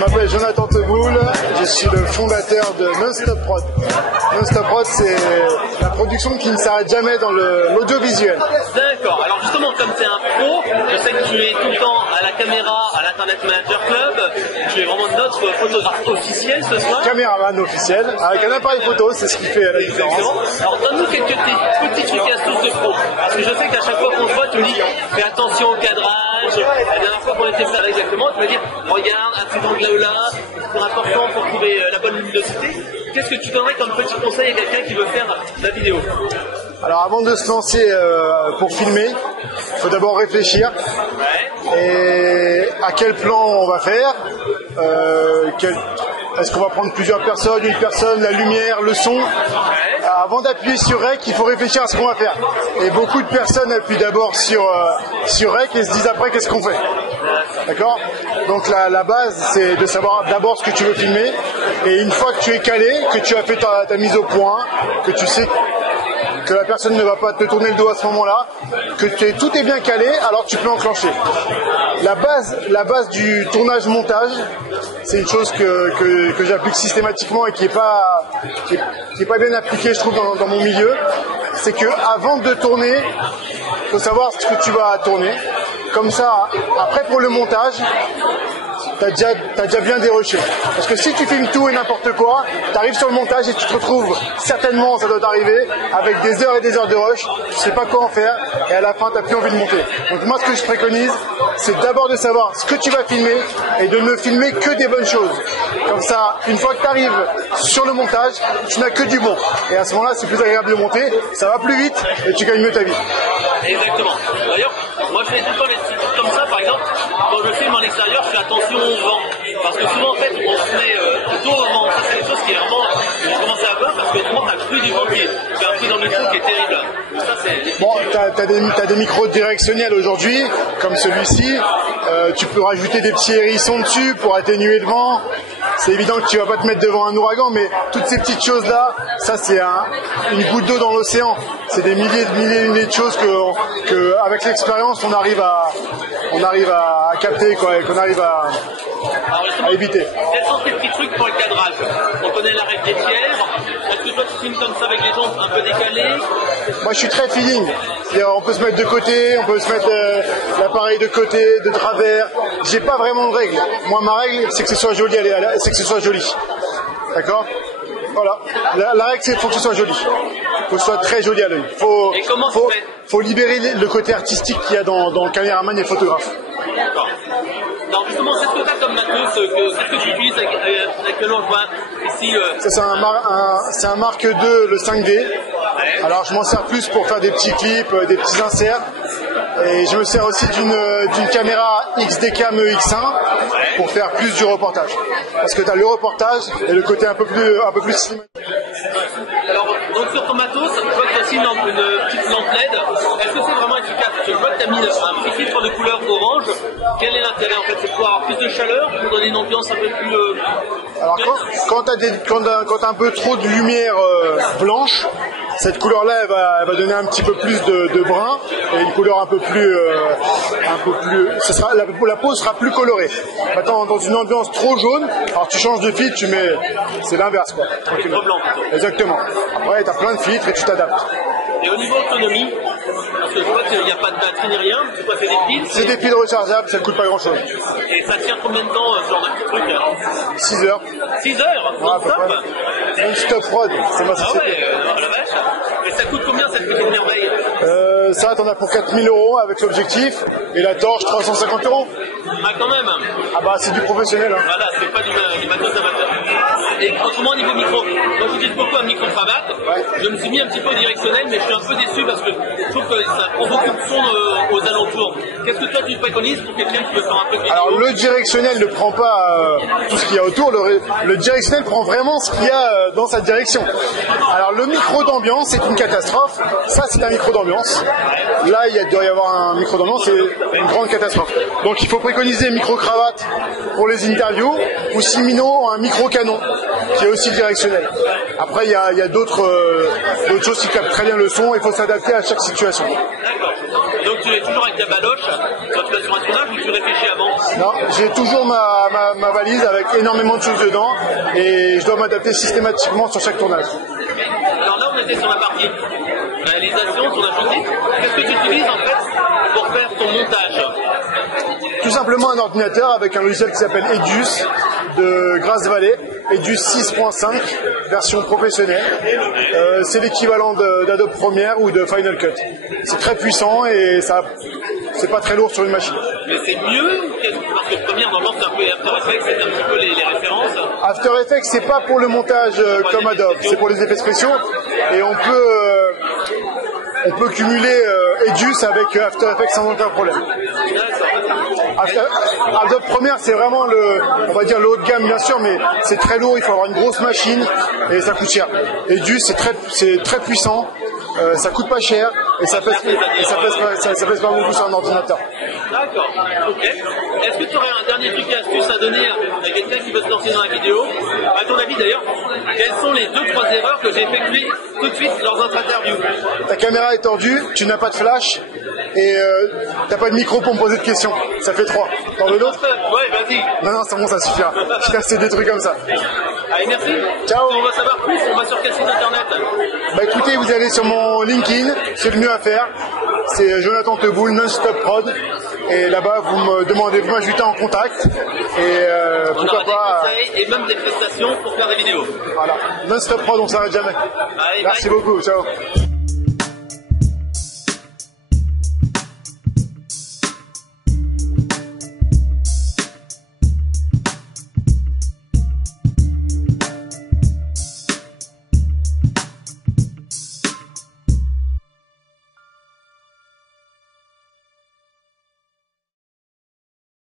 m'appelle Jonathan Teboul, je suis le fondateur de Non-Stop Prod. Non-Stop Prod, c'est la production qui ne s'arrête jamais dans l'audiovisuel. D'accord, alors justement, comme tu es un pro, je sais que tu es tout le temps à la caméra, à l'Internet Manager Club, tu es vraiment notre photographe officiel ce soir. Caméraman officiel, avec un appareil photo, c'est ce qui fait la différence. Alors donne-nous quelques petits trucs et astuces de pro, parce que je sais qu'à chaque fois qu'on se voit, tu me dis fais attention au cadrage. La dernière fois qu'on était là exactement, tu m'as dit regarde, un petit angle là ou là, c'est important pour trouver la bonne luminosité. Qu'est-ce que tu donnerais comme petit conseil à quelqu'un qui veut faire la vidéo? Alors avant de se lancer pour filmer, il faut d'abord réfléchir. Et à quel plan on va faire, est-ce qu'on va prendre plusieurs personnes, une personne, la lumière, le son. Avant d'appuyer sur Rec, il faut réfléchir à ce qu'on va faire. Et beaucoup de personnes appuient d'abord sur Rec et se disent après qu'est-ce qu'on fait. D'accord? Donc la base, c'est de savoir d'abord ce que tu veux filmer. Et une fois que tu es calé, que tu as fait ta mise au point, que tu sais que la personne ne va pas te tourner le dos à ce moment-là, que tout est bien calé, alors tu peux enclencher. La base du tournage-montage, c'est une chose que j'applique systématiquement et qui est pas bien appliquée, je trouve, dans mon milieu. C'est que avant de tourner, il faut savoir ce que tu vas tourner. Comme ça, après pour le montage, t'as déjà bien dérushé. Parce que si tu filmes tout et n'importe quoi, t'arrives sur le montage et tu te retrouves, certainement ça doit t'arriver, avec des heures et des heures de rush, tu sais pas quoi en faire, et à la fin t'as plus envie de monter. Donc moi ce que je préconise, c'est d'abord de savoir ce que tu vas filmer, et de ne filmer que des bonnes choses. Comme ça, une fois que t'arrives sur le montage, tu n'as que du bon. Et à ce moment-là, c'est plus agréable de monter, ça va plus vite, et tu gagnes mieux ta vie. Exactement. D'ailleurs, moi je fais tout le temps des petits trucs comme ça, par exemple, quand je filme en extérieur, je fais attention au vent. Parce que souvent, en fait, on se met dos au vent. Ça, c'est quelque chose qui est vraiment, je commence à avoir, parce que autrement, t'as le bruit du vent qui est un bruit dans le micro qui est terrible. Ça, c'est... Bon, t'as des micros directionnels aujourd'hui, comme celui-ci. Tu peux rajouter des petits hérissons dessus pour atténuer le vent. C'est évident que tu vas pas te mettre devant un ouragan, mais toutes ces petites choses-là, ça c'est une goutte d'eau dans l'océan. C'est des milliers de choses que avec l'expérience, on arrive à capter, quoi, et qu'on arrive à éviter. Quels sont tes petits trucs pour le cadrage? On connaît la règle des tiers. Est-ce que toi tu filmes comme ça avec les ondes un peu décalées? Moi je suis très feeling. C'est-à-dire, on peut se mettre de côté, on peut se mettre l'appareil de côté, de travers. J'ai pas vraiment de règle. Moi ma règle c'est que ce soit joli, c'est que ce soit joli. D'accord? Voilà. La règle c'est qu'il faut que ce soit joli. Il faut que ce soit très joli à l'œil. Faut libérer le côté artistique qu'il y a dans le caméraman et le photographe. D'accord. Alors justement, c'est ce que tu as comme matos, qu'est-ce que tu utilises actuellement? Je vois ici... C'est un Mark II, le 5D. Ouais. Alors je m'en sers plus pour faire des petits clips, des petits inserts. Et je me sers aussi d'une caméra XDCam X1 pour faire plus du reportage. Parce que tu as le reportage et le côté un peu plus cinématique. Alors, donc sur ton matos, je vois que tu as aussi une petite lampe LED. Est-ce que c'est vraiment efficace? Je vois que tu as mis un petit filtre de couleur orange. Quel est l'intérêt en fait? C'est pour avoir plus de chaleur, pour donner une ambiance un peu plus... Alors quand tu as un peu trop de lumière blanche, cette couleur-là, elle va donner un petit peu plus de brun et une couleur un peu plus, la peau sera plus colorée. Maintenant, dans une ambiance trop jaune, alors tu changes de filtre, c'est l'inverse, quoi. Trop blanc plutôt. Exactement. Après, tu as plein de filtres et tu t'adaptes. Et au niveau autonomie, parce que je vois qu'il n'y a pas de batterie ni rien, c'est quoi, c'est des piles? C'est des piles rechargeables, ça ne coûte pas grand-chose. Et ça tient combien de temps, ce genre de petit truc? 6 heures. 6 heures? Non-stop? Non-stop Prod, c'est ma société. Ah ouais, la vache. Et ça coûte combien cette petite merveille? Ça, t'en as pour 4 000 € avec l'objectif, et la torche 350 €. Ah, quand même. Ah bah, c'est du professionnel. Hein. Voilà, c'est pas du matos amateur. Et autrement, au niveau micro, moi j'utilise beaucoup un micro-cravate. Ouais. Je me suis mis un petit peu directionnel, mais je suis un peu déçu parce que je trouve que ça prend beaucoup de son aux alentours. Qu'est-ce que toi tu préconises pour quelqu'un qui veut faire un peu de vidéo? Alors, le directionnel ne prend pas tout ce qu'il y a autour. Le directionnel prend vraiment ce qu'il y a dans sa direction. Alors, le micro d'ambiance, c'est une catastrophe. Ça, c'est un micro d'ambiance. Là, il doit y avoir un micro d'ambiance, c'est une grande catastrophe. Donc, il faut préconiser micro-cravate pour les interviews, ou sinon un micro-canon, qui est aussi directionnel. Après, il y a d'autres choses qui captent très bien le son, il faut s'adapter à chaque situation. D'accord. Donc tu es toujours avec ta baloche quand tu vas sur un tournage ou tu réfléchis avant? Non, j'ai toujours ma valise avec énormément de choses dedans et je dois m'adapter systématiquement sur chaque tournage. Alors là, on était sur la partie réalisation, tournage aussi. Qu'est-ce que tu utilises en fait pour faire ton montage? Tout simplement un ordinateur avec un logiciel qui s'appelle Edius de Grasse Valley, Edius 6.5, version professionnelle. C'est l'équivalent d'Adobe Premiere ou de Final Cut. C'est très puissant et ça, c'est pas très lourd sur une machine. Mais c'est mieux parce que Premiere, normalement, c'est un peu After Effects, c'est un petit peu les références. After Effects, c'est pas pour le montage comme Adobe, c'est pour les effets spéciaux et on peut cumuler Edius avec After Effects sans aucun problème. Adobe Premiere, c'est vraiment on va dire le haut de gamme bien sûr, mais c'est très lourd, il faut avoir une grosse machine et ça coûte cher. Edius, c'est très puissant, ça coûte pas cher et ça pèse pas beaucoup sur un ordinateur. D'accord, ok. Est-ce que tu aurais un dernier truc et astuce à donner à quelqu'un qui veut se lancer dans la vidéo? À ton avis d'ailleurs, quelles sont les 2-3 erreurs que j'ai effectuées tout de suite lors d'un interview? Ta caméra est tordue, tu n'as pas de flash et t'as pas de micro pour me poser de questions. Ça fait 3. T'en veux d'autres? Ouais, vas-y. Non, c'est bon, ça suffira. C'est des trucs comme ça. Allez, merci. Ciao. On va savoir plus, on va sur quel site internet? Bah écoutez, vous allez sur mon LinkedIn, c'est le mieux à faire. C'est Jonathan Teboul, Non-Stop Prod. Et là-bas, vous m'ajoutez en contact. Et pourquoi pas. Des conseils et même des prestations pour faire des vidéos. Voilà. Non-Stop Prod, on s'arrête jamais. Allez, merci bye. beaucoup. Ciao.